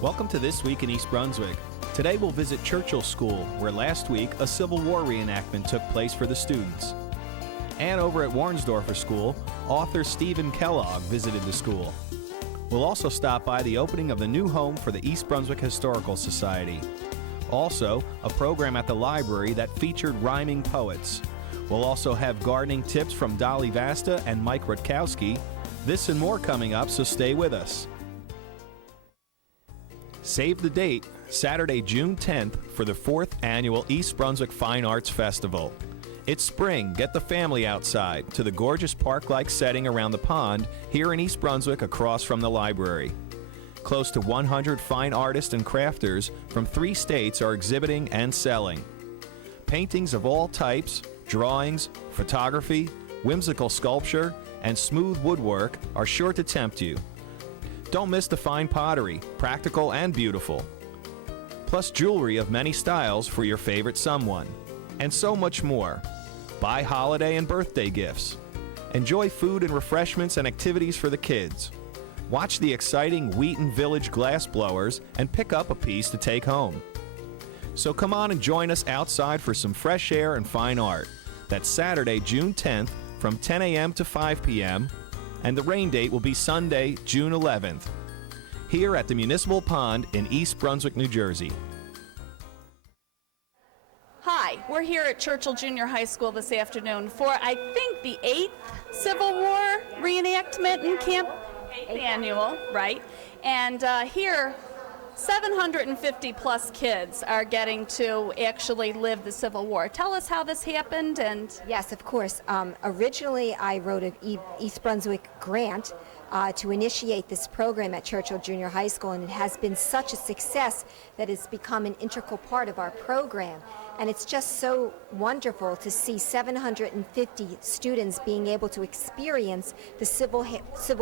Welcome to This Week in East Brunswick. Today we'll visit Churchill School, where last week a Civil War reenactment took place for the students. And over at Warnsdorfer School, author Stephen Kellog visited the school. We'll also stop by the opening of the new home for the East Brunswick Historical Society. Also, a program at the library that featured rhyming poets. We'll also have gardening tips from Dolly Vasta and Mike Rutkowski. This and more coming up, so stay with us. Save the date, Saturday, June 10th, for the 4th Annual East Brunswick Fine Arts Festival. It's spring. Get the family outside to the gorgeous park-like setting around the pond here in East Brunswick across from the library. Close to 100 fine artists and crafters from 3 states are exhibiting and selling. Paintings of all types, drawings, photography, whimsical sculpture, and smooth woodwork are sure to tempt you. Don't miss the fine pottery, practical and beautiful. Plus jewelry of many styles for your favorite someone. And so much more. Buy holiday and birthday gifts. Enjoy food and refreshments and activities for the kids. Watch the exciting Wheaton Village glass blowers and pick up a piece to take home. So come on and join us outside for some fresh air and fine art. That's Saturday, June 10th from 10 a.m. to 5 p.m. and the rain date will be Sunday, June 11th, here at the Municipal Pond in East Brunswick, New Jersey. Hi, we're here at Churchill Junior High School this afternoon for, I think, the 8th Civil War reenactment in camp. 8th annual, right? And here, 750 plus kids are getting to actually live the Civil War. Tell us how this happened. And yes, of course. Originally, I wrote an East Brunswick grant to initiate this program at Churchill Junior High School, and it has been such a success that it's become an integral part of our program. And it's just so wonderful to see 750 students being able to experience the Civil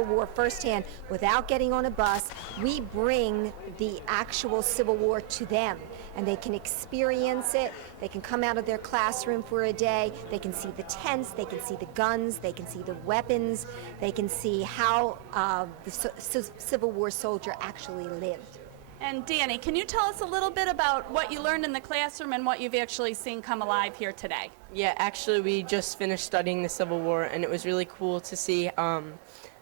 War firsthand without getting on a bus. We bring the actual Civil War to them, and they can experience it. They can come out of their classroom for a day. They can see the tents. They can see the guns. They can see the weapons. They can see how the Civil War soldier actually lived. And Danny, can you tell us a little bit about what you learned in the classroom and what you've actually seen come alive here today? Yeah, actually we just finished studying the Civil War, and it was really cool to see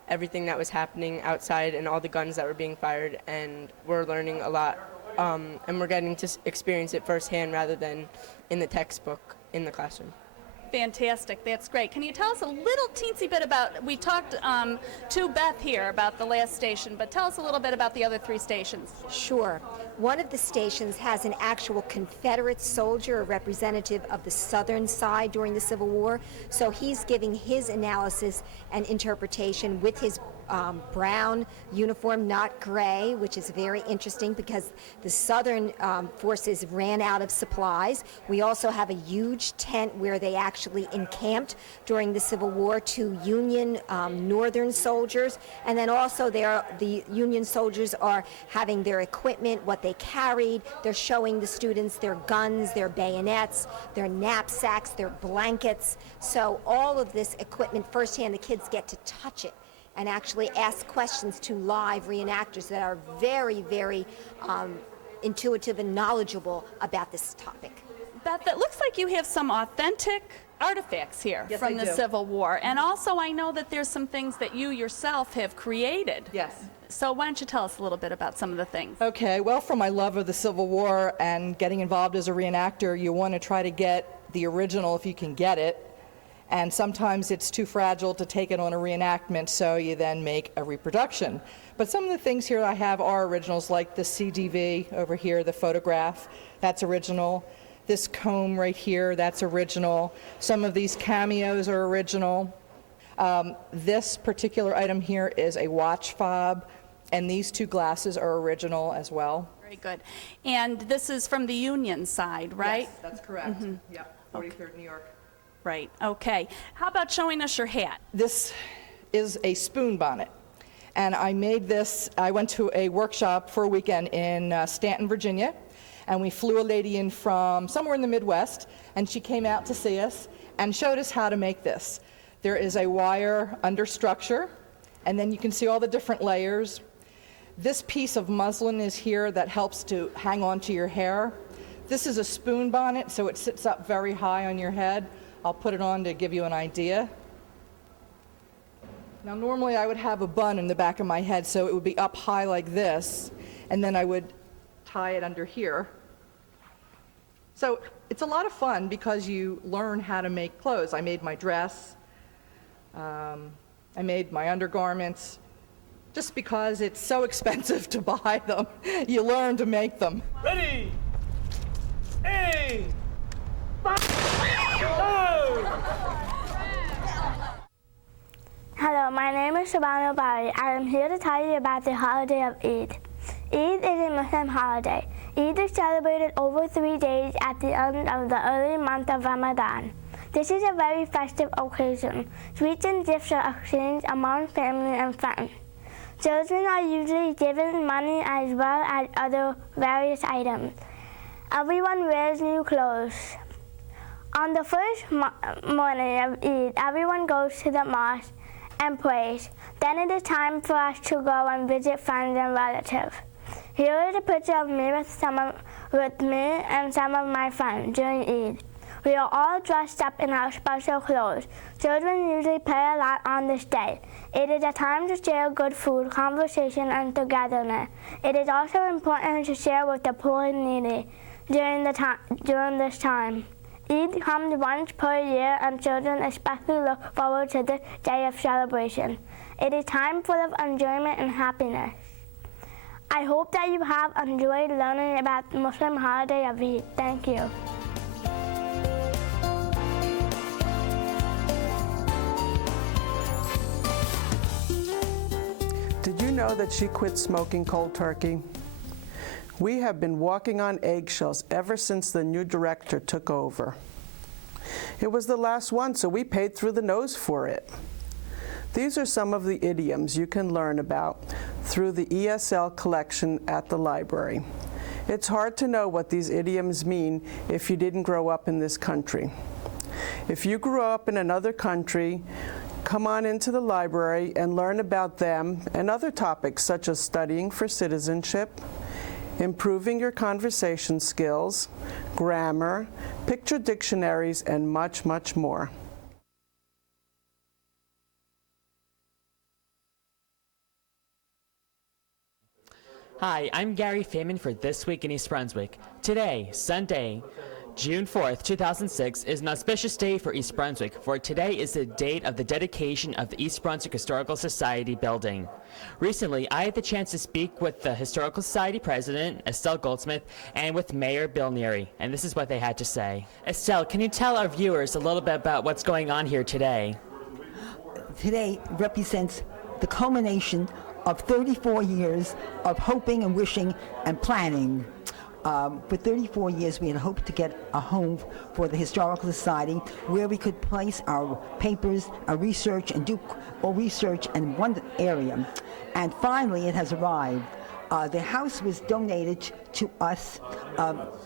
everything that was happening outside and all the guns that were being fired, and we're learning a lot, and we're getting to experience it firsthand rather than in the textbook in the classroom. Fantastic. That's great. Can you tell us a little teensy bit about, we talked to Beth here about the last station, but tell us a little bit about the other 3 stations. Sure. One of the stations has an actual Confederate soldier, a representative of the southern side during the Civil War. So he's giving his analysis and interpretation with his brown uniform, not gray, which is very interesting because the southern forces ran out of supplies. We also have a huge tent where they actually encamped during the Civil War to Union northern soldiers, and then also the Union soldiers are having their equipment, what they carried. They're showing the students their guns, their bayonets, their knapsacks, their blankets. So all of this equipment firsthand, the kids get to touch it and actually ask questions to live reenactors that are very, very intuitive and knowledgeable about this topic. Beth, it looks like you have some authentic artifacts here from the Civil War. And also I know that there's some things that you yourself have created. Yes. So why don't you tell us a little bit about some of the things? Okay, well, from my love of the Civil War and getting involved as a reenactor, you want to try to get the original if you can get it. and sometimes it's too fragile to take it on a reenactment, so you then make a reproduction. But some of the things here I have are originals, like the CDV over here, the photograph, that's original. This comb right here, that's original. Some of these cameos are original. This particular item here is a watch fob, and these two glasses are original as well. Very good. And this is from the Union side, right? Yes, that's correct. Yep, 43rd New York. Right, okay. How about showing us your hat? This is a spoon bonnet, and I made this. I went to a workshop for a weekend in Stanton, Virginia, and we flew a lady in from somewhere in the Midwest, and she came out to see us and showed us how to make this. There is a wire under structure, and then you can see all the different layers. This piece of muslin is here that helps to hang on to your hair. This is a spoon bonnet, so it sits up very high on your head. I'll put it on to give you an idea. Now, normally I would have a bun in the back of my head, so it would be up high like this, and then I would tie it under here. So it's a lot of fun because you learn how to make clothes. I made my dress, I made my undergarments, just because it's so expensive to buy them. You learn to make them. Ready? Aim! Go! Hello, my name is Swapan. I am here to tell you about the holiday of Eid. Eid is a Muslim holiday. Eid is celebrated over 3 days at the end of the early month of Ramadan. This is a very festive occasion. Sweets and gifts are exchanged among family and friends. Children are usually given money as well as other various items. Everyone wears new clothes. On the first morning of Eid, everyone goes to the mosque and prays. Then it is time for us to go and visit friends and relatives. Here is a picture of me with me and some of my friends during Eid. We are all dressed up in our special clothes. Children usually play a lot on this day. It is a time to share good food, conversation, and togetherness. It is also important to share with the poor and needy during this time. Eid comes once per year, and children especially look forward to this day of celebration. It is time full of enjoyment and happiness. I hope that you have enjoyed learning about the Muslim holiday of Eid. Thank you. Did you know that she quit smoking cold turkey? We have been walking on eggshells ever since the new director took over. It was the last one, so we paid through the nose for it. These are some of the idioms you can learn about through the ESL Collection at the library. It's hard to know what these idioms mean if you didn't grow up in this country. If you grew up in another country, come on into the library and learn about them and other topics such as studying for citizenship, improving your conversation skills, grammar, picture dictionaries, and much, much more. Hi, I'm Gary Feynman for This Week in East Brunswick. Today, Sunday, June 4th, 2006, is an auspicious day for East Brunswick, for today is the date of the dedication of the East Brunswick Historical Society building. Recently, I had the chance to speak with the Historical Society President, Estelle Goldsmith, and with Mayor Bill Neary, and this is what they had to say. Estelle, can you tell our viewers a little bit about what's going on here today? Today represents the culmination of 34 years of hoping and wishing and planning. For 34 years, we had hoped to get a home for the Historical Society where we could place our papers, our research, and do all research in one area. And finally, it has arrived. The house was donated to us.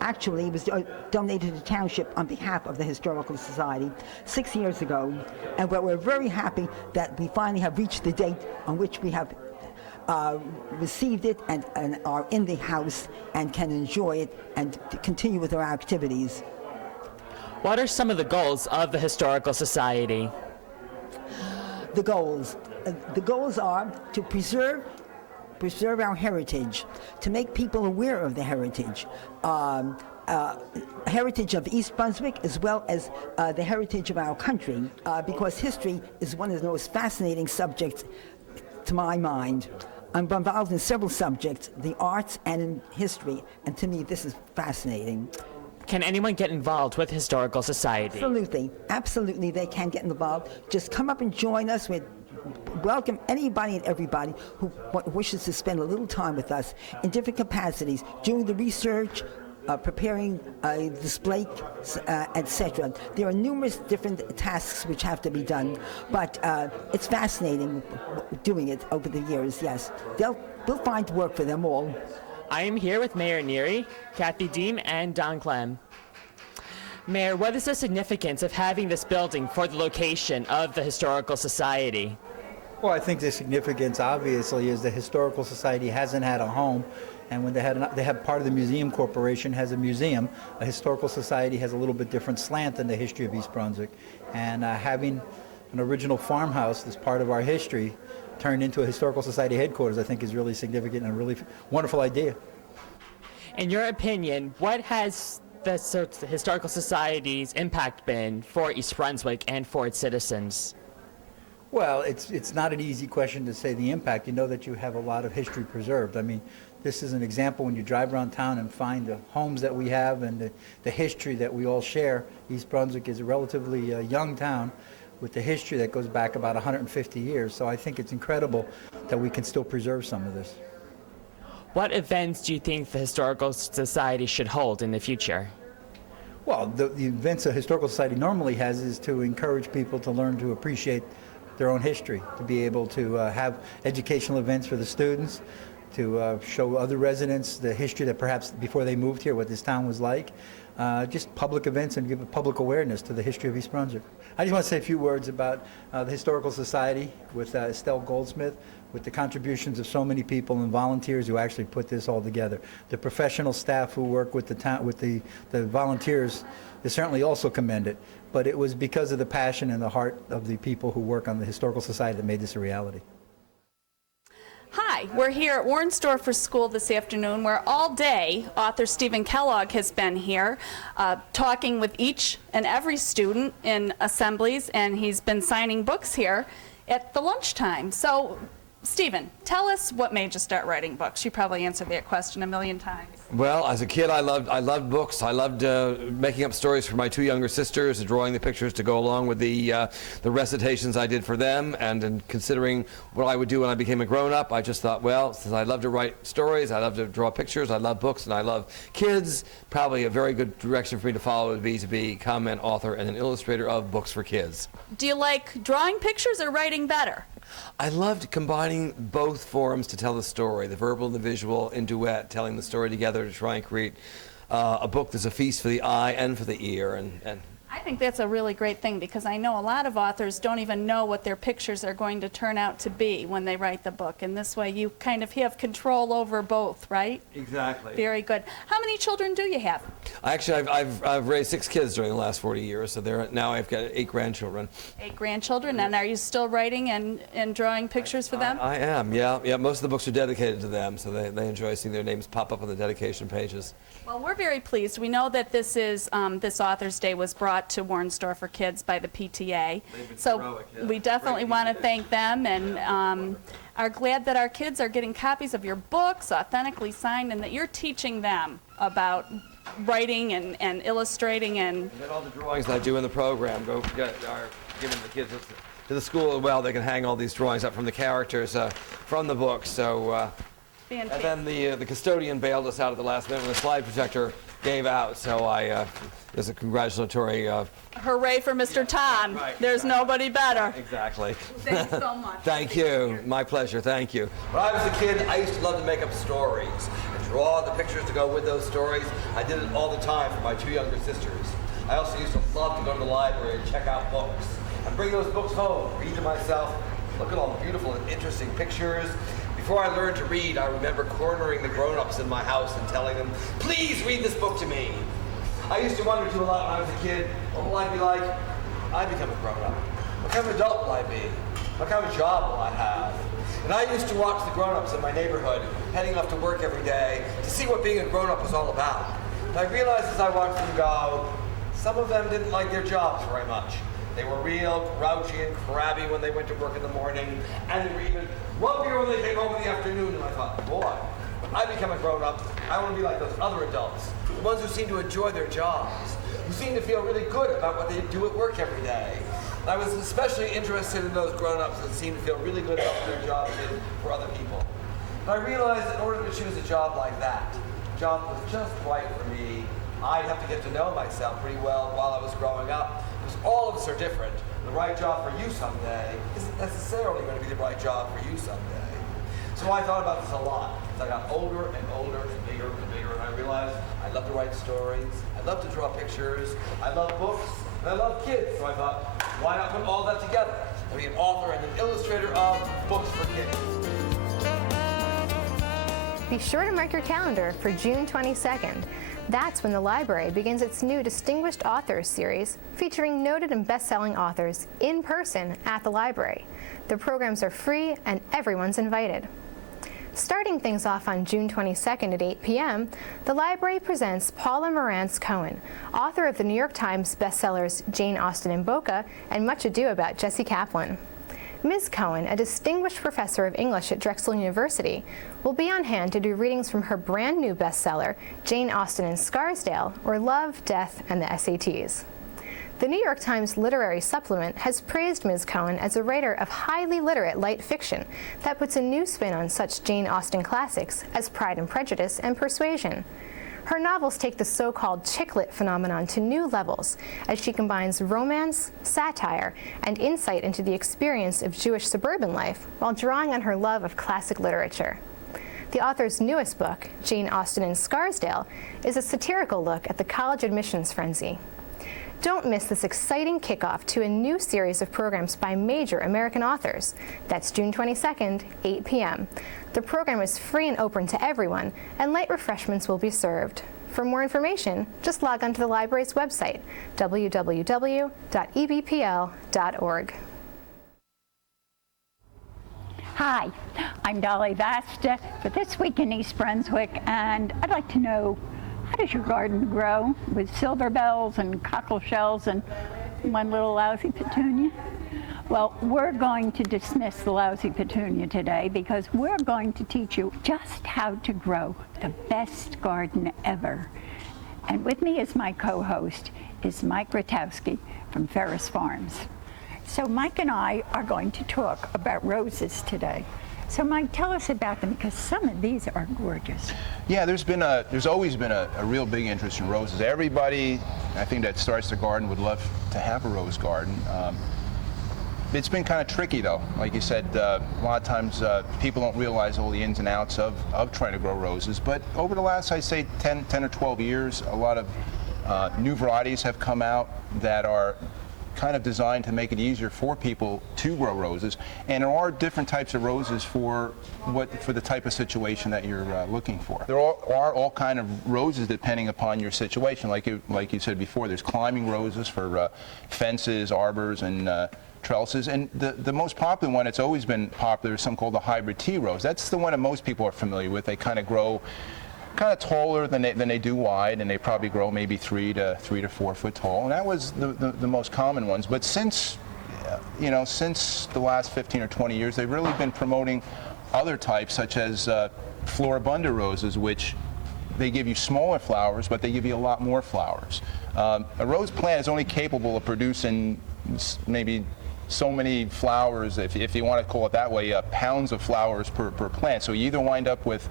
Actually, it was donated to the township on behalf of the Historical Society 6 years ago. And we're very happy that we finally have reached the date on which we have received it and are in the house and can enjoy it and continue with our activities. What are some of the goals of the Historical Society? The goals are to preserve our heritage, to make people aware of the heritage, heritage of East Brunswick as well as the heritage of our country, because history is one of the most fascinating subjects to my mind. I'm involved in several subjects, the arts and in history, and to me this is fascinating. Can anyone get involved with Historical Society? Absolutely, absolutely they can get involved. Just come up and join us. We welcome anybody and everybody who wishes to spend a little time with us in different capacities, doing the research, preparing display, etc. There are numerous different tasks which have to be done, but it's fascinating doing it over the years, yes. We'll find work for them all. I am here with Mayor Neary, Kathy Deem, and Don Clem. Mayor, what is the significance of having this building for the location of the Historical Society? Well, I think the significance, obviously, is the Historical Society hasn't had a home, and when they have part of the Museum Corporation has a museum. A Historical Society has a little bit different slant in the history of East Brunswick, and having an original farmhouse that's part of our history turned into a Historical Society headquarters, I think is really significant and a really wonderful idea. In your opinion, what has the Historical Society's impact been for East Brunswick and for its citizens? Well, it's not an easy question to say the impact. You know that you have a lot of history preserved. I mean, this is an example when you drive around town and find the homes that we have and the history that we all share. East Brunswick is a relatively young town with the history that goes back about 150 years. So I think it's incredible that we can still preserve some of this. What events do you think the Historical Society should hold in the future? Well, the events a Historical Society normally has is to encourage people to learn to appreciate their own history, to be able to have educational events for the students, to show other residents the history that perhaps before they moved here, what this town was like. Just public events and give a public awareness to the history of East Brunswick. I just want to say a few words about the Historical Society with Estelle Goldsmith, with the contributions of so many people and volunteers who actually put this all together. The professional staff who work with the town, with the volunteers, is certainly also commended. But it was because of the passion and the heart of the people who work on the Historical Society that made this a reality. Hi, we're here at Warnsdorfer School this afternoon, where all day author Stephen Kellog has been here talking with each and every student in assemblies, and he's been signing books here at the lunchtime. So, Stephen, tell us what made you start writing books. You probably answered that question a million times. Well, as a kid, I loved books. I loved making up stories for my two younger sisters, drawing the pictures to go along with the recitations I did for them, and in considering what I would do when I became a grown-up, I just thought, well, since I love to write stories, I love to draw pictures, I love books, and I love kids, probably a very good direction for me to follow would be to become an author and an illustrator of books for kids. Do you like drawing pictures or writing better? I loved combining both forms to tell the story, the verbal and the visual in duet, telling the story together to try and create a book that's a feast for the eye and for the ear. And I think that's a really great thing, because I know a lot of authors don't even know what their pictures are going to turn out to be when they write the book, and this way you kind of have control over both, right? Exactly. Very good. How many children do you have? Actually, I've raised 6 kids during the last 40 years, so now I've got 8 grandchildren. 8 grandchildren, and are you still writing and drawing pictures for them? I am, yeah. Most of the books are dedicated to them, so they enjoy seeing their names pop up on the dedication pages. Well, we're very pleased. We know that this is this Author's Day was brought to Warnsdorfer kids by the PTA. So heroic, yeah. We definitely want to thank them, and are glad that our kids are getting copies of your books authentically signed, and that you're teaching them about writing and illustrating and all the drawings that I do in the program are given the kids to the school as well. They can hang all these drawings up from the characters from the books. So. And then the custodian bailed us out at the last minute when the slide projector gave out, so there's a congratulatory... Hooray for Mr. Tom. Right, There's nobody better. Exactly. Thanks so much. Thank you. My pleasure. Thank you. When I was a kid, I used to love to make up stories and draw the pictures to go with those stories. I did it all the time for my 2 younger sisters. I also used to love to go to the library and check out books and bring those books home, read to myself, look at all the beautiful and interesting pictures. Before I learned to read, I remember cornering the grown-ups in my house and telling them, please read this book to me. I used to wonder too a lot when I was a kid, what will I be like? I become a grown-up. What kind of adult will I be? What kind of job will I have? And I used to watch the grown-ups in my neighborhood heading off to work every day to see what being a grown-up was all about. And I realized as I watched them go, some of them didn't like their jobs very much. They were real grouchy and crabby when they went to work in the morning, and they were even lumpier when they came home in the afternoon. And I thought, boy, when I become a grown-up, I want to be like those other adults, the ones who seem to enjoy their jobs, who seem to feel really good about what they do at work every day. And I was especially interested in those grown-ups that seem to feel really good about what their jobs did for other people. And I realized in order to choose a job like that, a job that was just right for me, I'd have to get to know myself pretty well while I was growing up. Because all of us are different. The right job for you someday isn't necessarily going to be the right job for you someday. So I thought about this a lot. As I got older and older and bigger, and I realized I love to write stories, I love to draw pictures, I love books, and I love kids. So I thought, why not put all that together and be an author and an illustrator of books for kids? Be sure to mark your calendar for June 22nd. That's when the library begins its new Distinguished Authors series featuring noted and best-selling authors in person at the library. The programs are free and everyone's invited. Starting things off on June 22nd at 8 p.m., the library presents Paula Morantz Cohen, author of the New York Times bestsellers Jane Austen and Boca and Much Ado About Jesse Kaplan. Ms. Cohen, a distinguished professor of English at Drexel University, will be on hand to do readings from her brand new bestseller, Jane Austen and Scarsdale, or Love, Death, and the SATs. The New York Times Literary Supplement has praised Ms. Cohen as a writer of highly literate light fiction that puts a new spin on such Jane Austen classics as Pride and Prejudice and Persuasion. Her novels take the so-called chick lit phenomenon to new levels as she combines romance, satire, and insight into the experience of Jewish suburban life while drawing on her love of classic literature. The author's newest book, Jane Austen and Scarsdale, is a satirical look at the college admissions frenzy. Don't miss this exciting kickoff to a new series of programs by major American authors. That's June 22nd, 8 p.m. The program is free and open to everyone, and light refreshments will be served. For more information, just log on to the library's website, www.ebpl.org. Hi, I'm Dolly Vasta for This Week in East Brunswick, and I'd like to know, how does your garden grow with silver bells and cockle shells and one little lousy petunia? Well, we're going to dismiss the lousy petunia today because we're going to teach you just how to grow the best garden ever. And with me as my co-host is Mike Ratowski from Ferris Farms. So Mike and I are going to talk about roses today. So Mike, tell us about them, because some of these are gorgeous. Yeah, there's always been a real big interest in roses. Everybody, I think, that starts their garden would love to have a rose garden. It's been kind of tricky, though. Like you said, a lot of times people don't realize all the ins and outs of trying to grow roses. But over the last, I'd say, 10 or 12 years, a lot of new varieties have come out that are kind of designed to make it easier for people to grow roses, and there are different types of roses for the type of situation that you're looking for. There are all kind of roses depending upon your situation. Like you said before, there's climbing roses for fences, arbors, and trellises, and the most popular one that's always been popular is something called the hybrid tea rose. That's the one that most people are familiar with. They kind of grow kind of taller than they do wide, and they probably grow maybe 3 to 4 foot tall. And that was the most common ones. But since the last 15 or 20 years, they've really been promoting other types, such as floribunda roses, which they give you smaller flowers, but they give you a lot more flowers. A rose plant is only capable of producing maybe so many flowers, if you want to call it that way, pounds of flowers per plant. So you either wind up with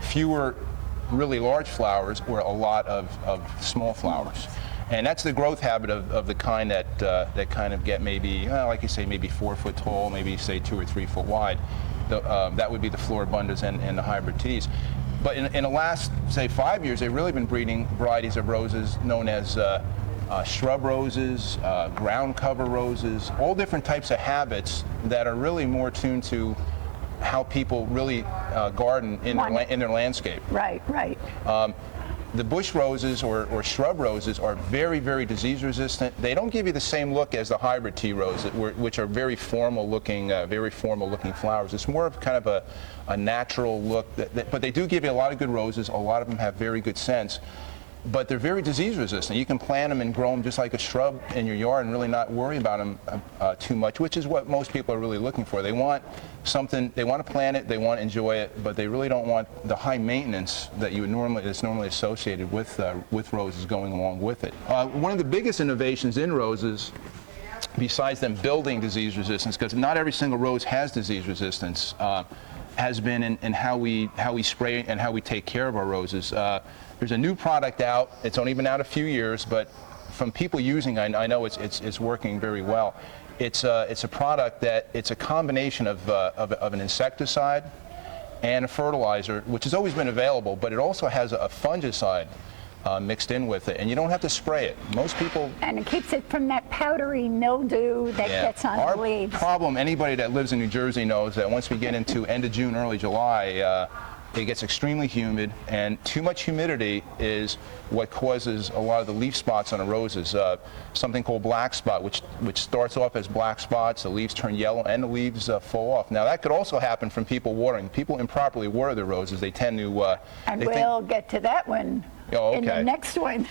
fewer really large flowers or a lot of small flowers. And that's the growth habit of the kind that kind of get maybe, like you say, maybe 4 foot tall, maybe say 2 or 3 foot wide. That would be the floribundas and the hybrid teas. But in the last, say, 5 years, they've really been breeding varieties of roses known as shrub roses, ground cover roses, all different types of habits that are really more tuned to how people really garden in their landscape. Right. The bush roses or shrub roses are very, very disease resistant. They don't give you the same look as the hybrid tea roses, which are very formal looking flowers. It's more of kind of a natural look, but they do give you a lot of good roses. A lot of them have very good scents. but they're very disease resistant. You can plant them and grow them just like a shrub in your yard and really not worry about them too much, which is what most people are really looking for. They want something, they want to plant it, they want to enjoy it, but they really don't want the high maintenance that that's normally associated with roses going along with it. One of the biggest innovations in roses, besides them building disease resistance, because not every single rose has disease resistance, has been in how we spray and how we take care of our roses. There's a new product out. It's only been out a few years, but from people using it, I know it's working very well. It's a product that it's a combination of an insecticide and a fertilizer, which has always been available, but it also has a fungicide mixed in with it, and you don't have to spray it. Most people... And it keeps it from that powdery mildew that gets on the leaves. Our problem, anybody that lives in New Jersey knows that once we get into end of June, early July, it gets extremely humid, and too much humidity is what causes a lot of the leaf spots on the roses. Something called black spot, which starts off as black spots, the leaves turn yellow, and the leaves fall off. Now that could also happen from people watering. People improperly water their roses. They tend to... and we'll get to that one in the next one.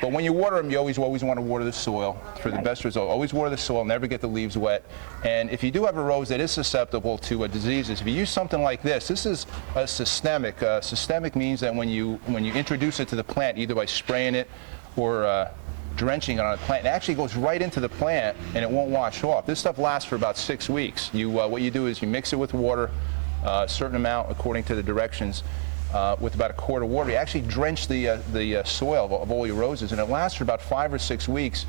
But when you water them, you always want to water the soil for the best result. Always water the soil, never get the leaves wet. And if you do have a rose that is susceptible to diseases, if you use something like this is a systemic. Systemic means that when you introduce it to the plant, either by spraying it or drenching it on a plant, it actually goes right into the plant and it won't wash off. This stuff lasts for about 6 weeks. What you do is you mix it with water, a certain amount according to the directions. With about a quart of water, you actually drench the soil of all your roses, and it lasts for about 5 or 6 weeks.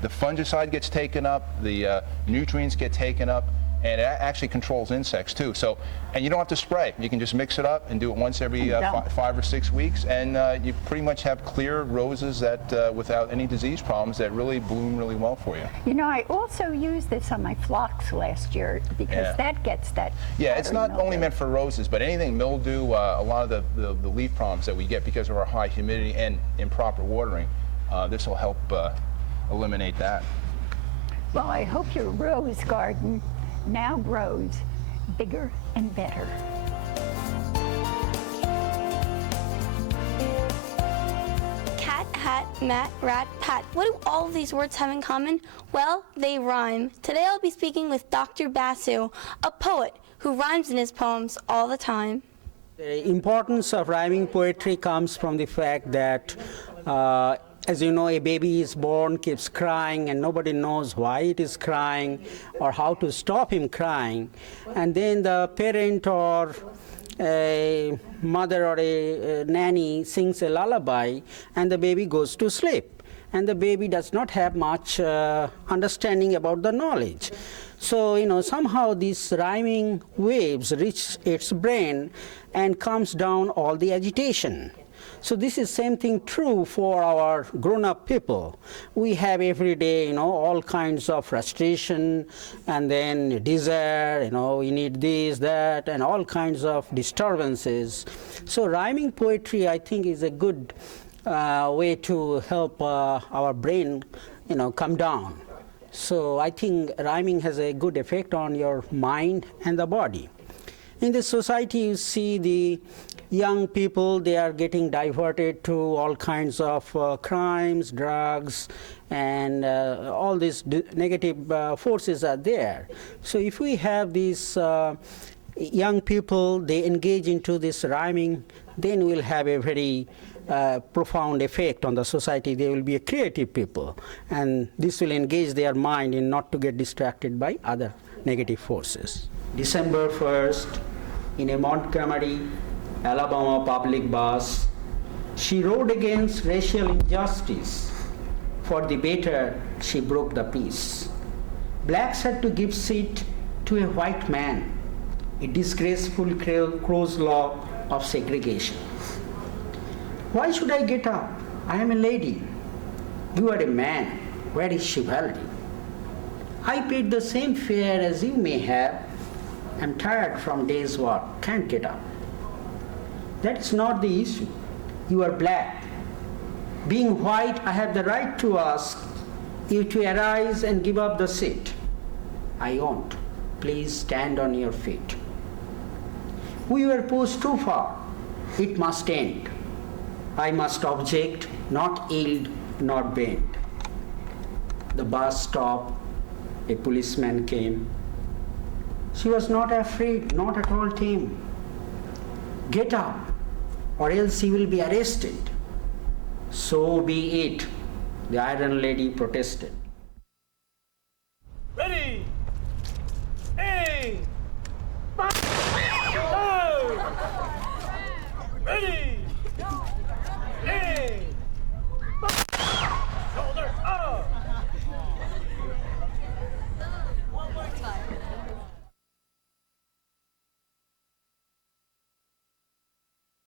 The fungicide gets taken up, the nutrients get taken up, and it actually controls insects too. So, and you don't have to spray. You can just mix it up and do it once every 5 or 6 weeks, and you pretty much have clear roses that without any disease problems that really bloom really well for you. You know, I also used this on my phlox last year because that gets that. Yeah, it's not only meant for roses, but anything mildew, a lot of the leaf problems that we get because of our high humidity and improper watering, this will help eliminate that. Well, I hope your rose garden now grows bigger and better. Cat, hat, mat, rat, pat. What do all of these words have in common? Well, they rhyme. Today I'll be speaking with Dr. Basu, a poet who rhymes in his poems all the time. The importance of rhyming poetry comes from the fact that as you know, a baby is born, keeps crying, and nobody knows why it is crying or how to stop him crying. And then the parent or a mother or a nanny sings a lullaby, and the baby goes to sleep. And the baby does not have much understanding about the knowledge. So, you know, somehow these rhyming waves reach its brain and calms down all the agitation. So this is same thing true for our grown-up people. We have every day, you know, all kinds of frustration and then desire, you know, we need this, that, and all kinds of disturbances. So rhyming poetry, I think, is a good way to help our brain, you know, come down. So I think rhyming has a good effect on your mind and the body. In the society, you see the young people, they are getting diverted to all kinds of crimes, drugs, and all these negative forces are there. So if we have these young people, they engage into this rhyming, then we'll have a very profound effect on the society. They will be a creative people, and this will engage their mind in not to get distracted by other negative forces. December 1st, in a Montgomery, Alabama public bus, she rode against racial injustice. For the better, she broke the peace. Blacks had to give seat to a white man, a disgraceful Crow's law of segregation. Why should I get up? I am a lady. You are a man. Where is chivalry? I paid the same fare as you may have. I'm tired from day's work, can't get up. That is not the issue. You are black. Being white, I have the right to ask you to arise and give up the seat. I won't. Please stand on your feet. We were pushed too far. It must end. I must object, not yield, nor bend. The bus stopped. A policeman came. She was not afraid, not at all tame. Get up, or else you will be arrested. So be it, the Iron Lady protested.